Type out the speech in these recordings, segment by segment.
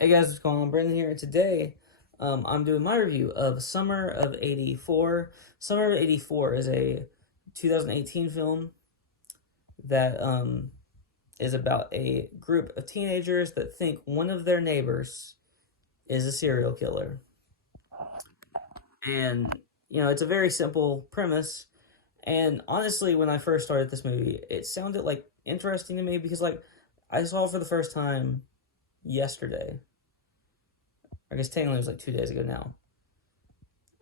Hey guys, what's going on? Brendan here, and today I'm doing my review of Summer of '84. Summer of '84 is a 2018 film that is about a group of teenagers that think one of their neighbors is a serial killer. And, it's a very simple premise. And honestly, when I first started this movie, it sounded like interesting to me because, I saw it for the first time yesterday. I guess technically it was like 2 days ago now.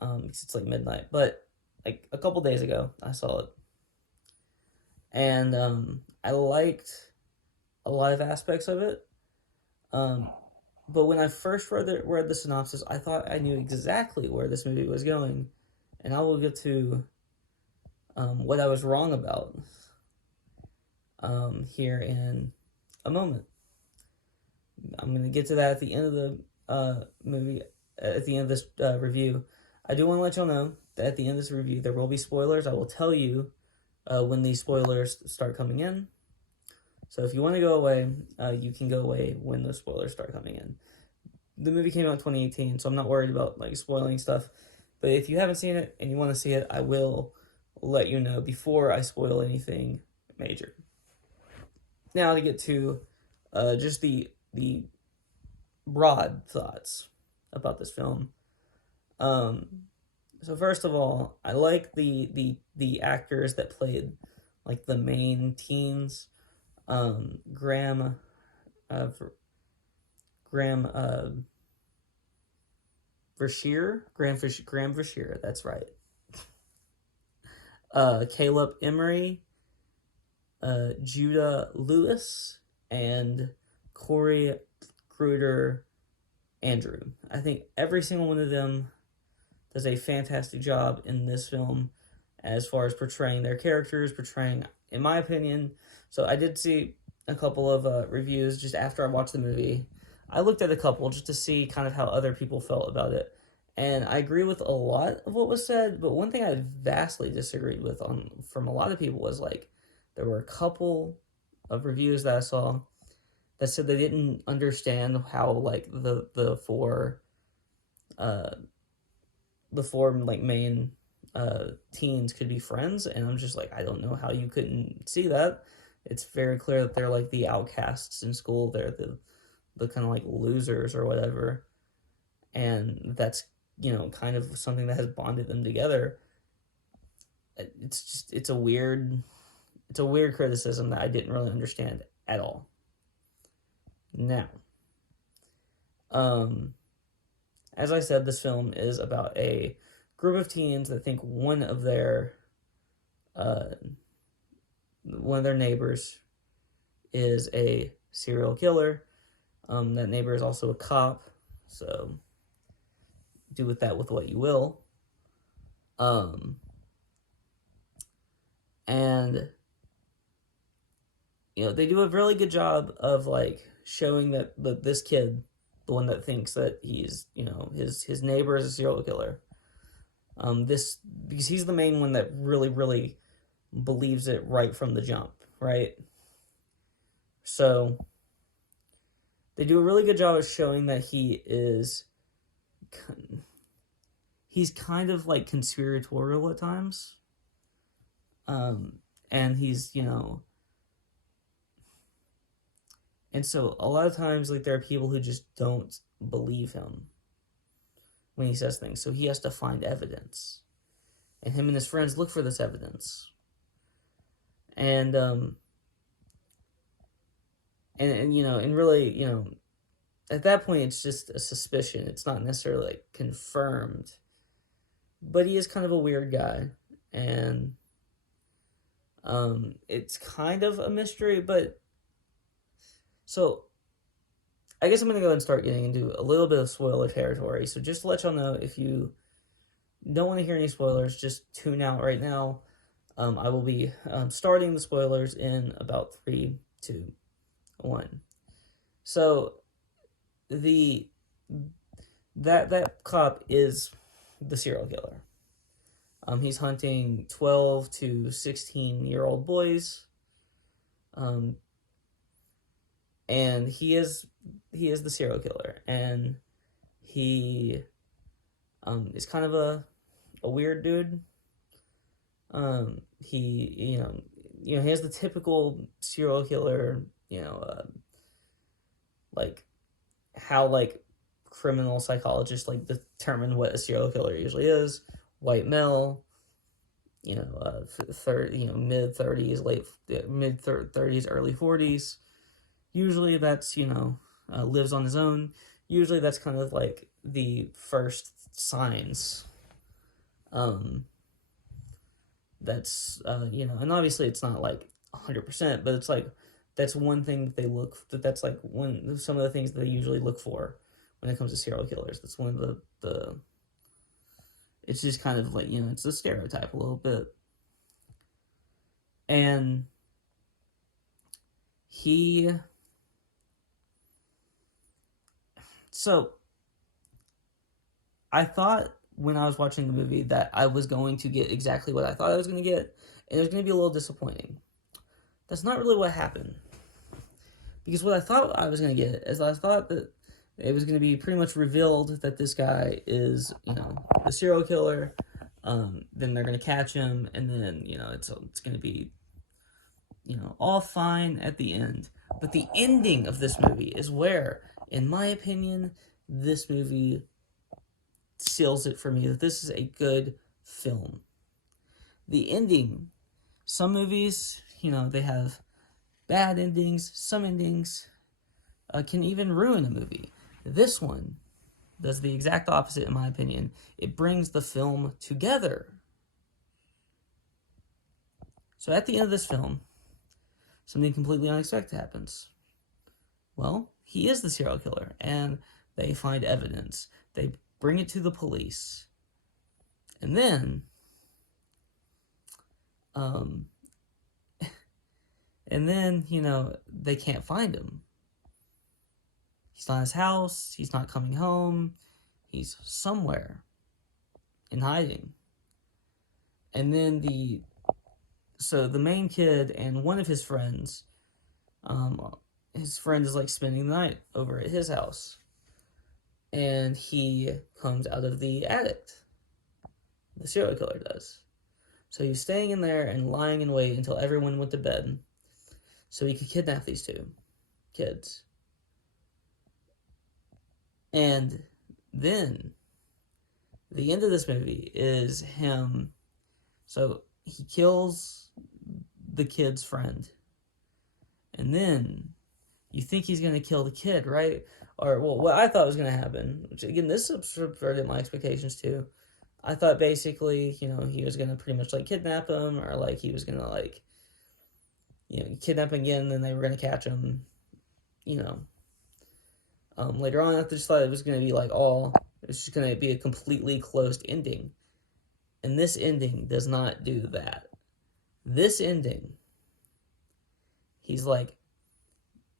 Because it's like midnight, but like a couple days ago I saw it, and I liked a lot of aspects of it. Um, but when I first read the synopsis, I thought I knew exactly where this movie was going, and I will get to what I was wrong about here in a moment. I'm gonna get to that at the end of the movie, at the end of this review. I do want to let y'all know that at the end of this review there will be spoilers. I will tell you when these spoilers start coming in. So if you want to go away, you can go away when those spoilers start coming in. The movie came out in 2018, so I'm not worried about like spoiling stuff. But if you haven't seen it and you want to see it, I will let you know before I spoil anything major. Now to get to just the broad thoughts about this film. Um, so first of all, I like the actors that played like the main teens. Graham, uh, Graham, Graham Verschier. That's right. Caleb Emery, Judah Lewis, and Corey Gruder Andrew. I think every single one of them does a fantastic job in this film as far as portraying their characters, in my opinion. So I did see a couple of reviews just after I watched the movie. I looked at a couple just to see kind of how other people felt about it. And I agree with a lot of what was said, but one thing I vastly disagreed with from a lot of people was like there were a couple of reviews that I saw that said they didn't understand how like uh the four like main teens could be friends, and I'm just like, I don't know how you couldn't see that. It's very clear that they're like the outcasts in school. They're the kind of like losers or whatever, and that's kind of something that has bonded them together. It's a weird criticism that I didn't really understand at all. Now, um, as I said, this film is about a group of teens that think uh, one of their neighbors is a serial killer. That neighbor is also a cop, so do with that with what you will. And they do a really good job of like showing that this kid, the one that thinks that he's his neighbor is a serial killer. This because he's the main one that really believes it right from the jump, right? So they do a really good job of showing that he's kind of like conspiratorial at times. And he's and so a lot of times like there are people who just don't believe him when he says things. So he has to find evidence. And him and his friends look for this evidence. And and really, at that point it's just a suspicion. It's not necessarily like confirmed. But he is kind of a weird guy, and it's kind of a mystery, but so I guess I'm gonna go and start getting into a little bit of spoiler territory. So just to let y'all know, if you don't want to hear any spoilers, just tune out right now. I will be starting the spoilers in about 3, 2, 1. So the that cop is the serial killer. He's hunting 12 to 16-year-old boys. And he is he is the serial killer, and he is kind of a weird dude. He he has the typical serial killer, like how like criminal psychologists like determine what a serial killer usually is. White male, mid 30s, mid 30s, early 40s. Usually that's lives on his own. Usually that's kind of like the first signs. That's and obviously it's not like 100%, but it's like that's one thing that that's like some of the things that they usually look for when it comes to serial killers. That's one of the it's just kind of like it's a stereotype a little bit. And so I thought when I was watching the movie that I was going to get exactly what I thought I was going to get, and it was going to be a little disappointing. That's not really what happened. Because what I thought I was going to get is I thought that it was going to be pretty much revealed that this guy is, the serial killer. Then they're going to catch him, and then, it's going to be, all fine at the end. But the ending of this movie is where, in my opinion, this movie seals it for me that this is a good film. The ending, some movies, they have bad endings. Some endings can even ruin a movie. This one does the exact opposite, in my opinion. It brings the film together. So at the end of this film, something completely unexpected happens. Well, he is the serial killer, and they find evidence. They bring it to the police. And then, they can't find him. He's not in his house. He's not coming home. He's somewhere in hiding. And then the main kid and one of his friends, his friend is like spending the night over at his house. And he comes out of the attic. The serial killer does. So he's staying in there and lying in wait until everyone went to bed so he could kidnap these two kids. And then the end of this movie is him. So he kills the kid's friend. And then you think he's going to kill the kid, right? Or, well, what I thought was going to happen, which again, this subverted my expectations too. I thought basically, he was going to pretty much like kidnap him, or like he was going to like, kidnap him again, and then they were going to catch him, later on. I just thought it was going to be like it's just going to be a completely closed ending. And this ending does not do that. This ending, he's like,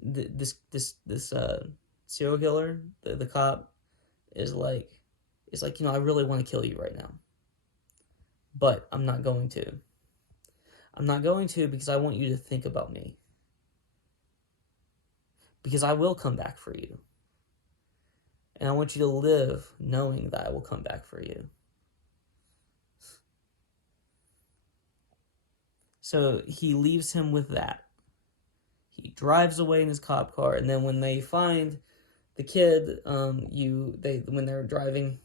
this serial killer, the cop, is like, I really want to kill you right now. But I'm not going to. I'm not going to because I want you to think about me. Because I will come back for you. And I want you to live knowing that I will come back for you. So he leaves him with that. He drives away in his cop car, and then when they find the kid, when they're driving,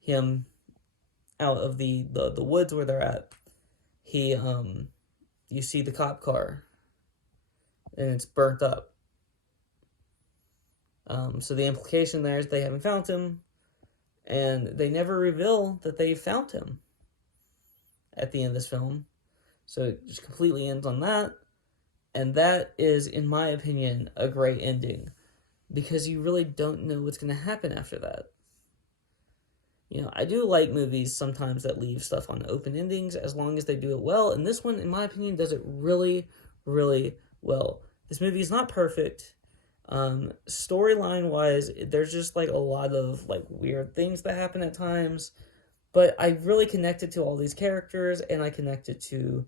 him out of the woods where they're at, you see the cop car, and it's burnt up. So the implication there is they haven't found him, and they never reveal that they found him at the end of this film. So it just completely ends on that. And that is, in my opinion, a great ending. Because you really don't know what's going to happen after that. I do like movies sometimes that leave stuff on open endings as long as they do it well. And this one, in my opinion, does it really, really well. This movie is not perfect. Storyline-wise, there's just like a lot of like weird things that happen at times. But I really connected to all these characters, and I connected to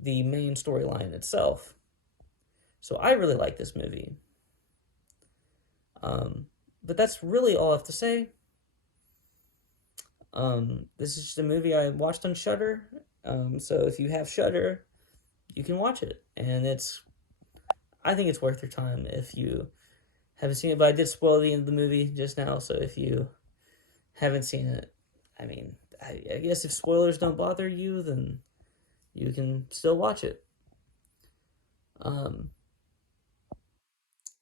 the main storyline itself. So I really like this movie. But that's really all I have to say. This is just a movie I watched on Shudder. So if you have Shudder, you can watch it, and I think it's worth your time if you haven't seen it. But I did spoil the end of the movie just now, so if you haven't seen it, I mean, I guess if spoilers don't bother you, then you can still watch it. Um,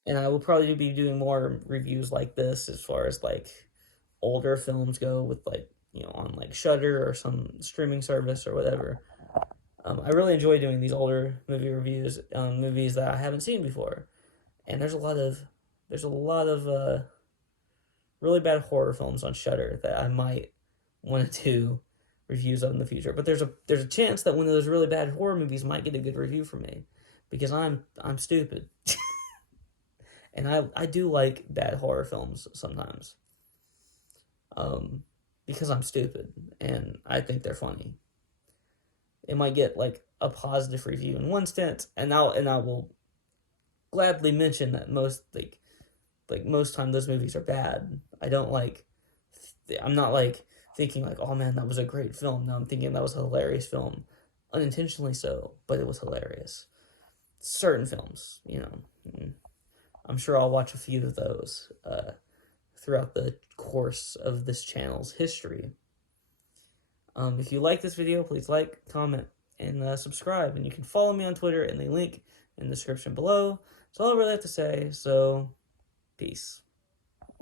and I will probably be doing more reviews like this as far as like older films go, with like, on like Shudder or some streaming service or whatever. I really enjoy doing these older movie reviews, movies that I haven't seen before, and there's a lot of really bad horror films on Shudder that I might want to do reviews of in the future. But there's a chance that one of those really bad horror movies might get a good review from me, because I'm stupid. And I do like bad horror films sometimes. Because I'm stupid and I think they're funny. It might get like a positive review in one stance, and I will gladly mention that most time those movies are bad. I'm not like thinking like, oh man, that was a great film. No, I'm thinking that was a hilarious film, unintentionally so, but it was hilarious. Certain films, I'm sure I'll watch a few of those throughout the course of this channel's history. If you like this video, please like, comment, and subscribe. And you can follow me on Twitter in the link in the description below. That's all I really have to say. So, peace.